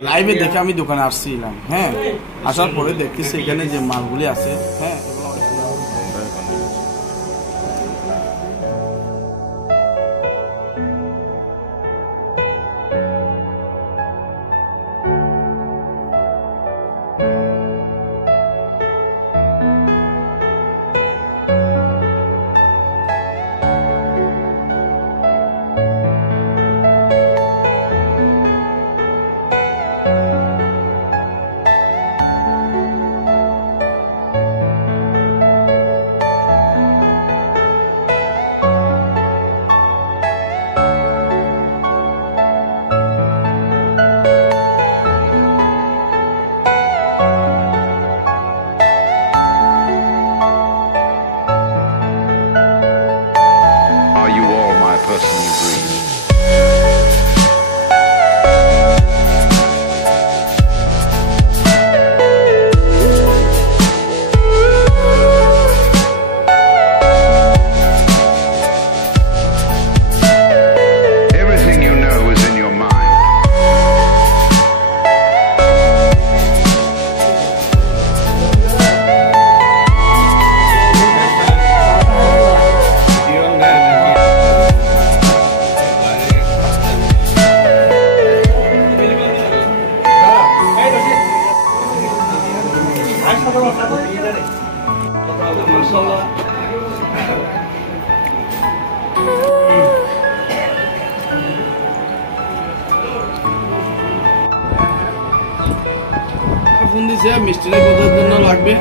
লাইভে দেখে আমি দোকানে আসছিলাম। হ্যাঁ, আসার পরে দেখতেছি এখানে যে মালগুলি আছে, হ্যাঁ Are you all my personal dreams? Everything you know is in your mind. Phone দিছে মিস্ত্রি কোথার জন্য লাগবে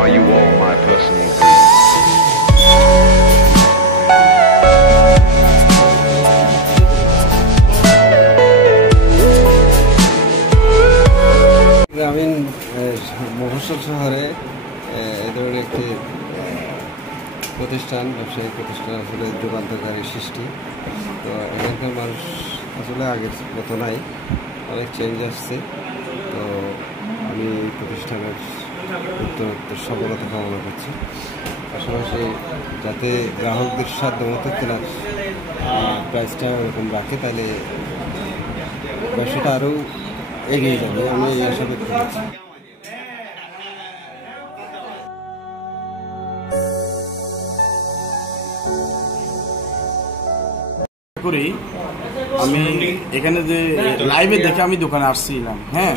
Are you all my personal dreams? গ্রামীণ মফস্বল শহরে এ ধরনের একটি প্রতিষ্ঠান, ব্যবসায়িক প্রতিষ্ঠান আসলে যুগান্তকারী সৃষ্টি। তো এখানকার মানুষ আসলে আগের মতো নাই, অনেক চেঞ্জ আসছে। তো আমি এই প্রতিষ্ঠানের উত্তরোত্তর সফলতা কামনা করছি। পাশাপাশি যাতে গ্রাহকদের সাধ্য মতো কেনার প্রাইসটা ওরকম রাখে, তাহলে ব্যবসাটা আরও এগিয়ে যাবে, আমি এই আশা ব্যক্ত করছি। করি আমি এখানে যে লাইভে দেখে আমি দোকানে আসছিলাম। হ্যাঁ,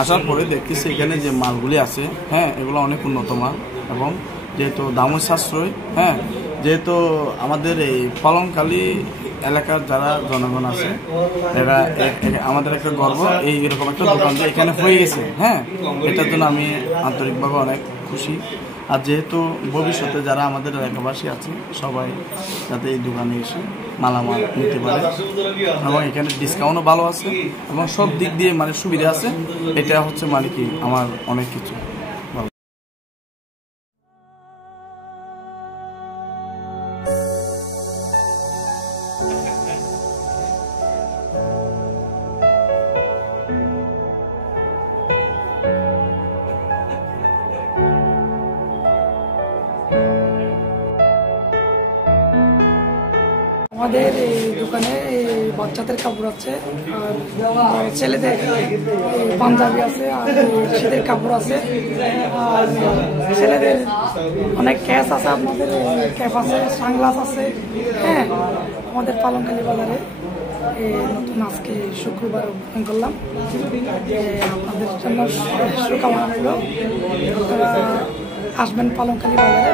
আসার পরে দেখতেছি এখানে যে মালগুলি আছে, হ্যাঁ এগুলো অনেক উন্নত মাল এবং যেহেতু দামও সাশ্রয়। হ্যাঁ, যেহেতু আমাদের এই পালংখালী এলাকার যারা জনগণ আছে এরা আমাদের একটা গর্ব, এইরকম একটা দোকান যে এখানে হয়ে গেছে। হ্যাঁ, এটার জন্য আমি আন্তরিকভাবে অনেক খুশি। আর যেহেতু ভবিষ্যতে যারা আমাদের এলাকাবাসী আছে সবাই যাতে এই দোকানে এসে মালামাল নিতে পারে এবং এখানে ডিসকাউন্টও ভালো আছে এবং সব দিক দিয়ে মানে সুবিধা আছে। এটা হচ্ছে মানে কি আমার অনেক কিছু ভালো। আমাদের এই দোকানে বাচ্চাদের কাপড় আছে, আর ছেলেদের পাঞ্জাবি আছে, আর শীতের কাপড় আছে, আর ছেলেদের অনেক ক্যাশ আছে, আপনাদের ক্যাপ আছে, সানগ্লাস আছে। হ্যাঁ, আমাদের পালংখালী বাজারে নতুন আজকে শুক্রবার ওপেন করলাম। আপনাদের জন্য শুভকামনা রইল, আপনারা আসবেন পালংখালী বাজারে।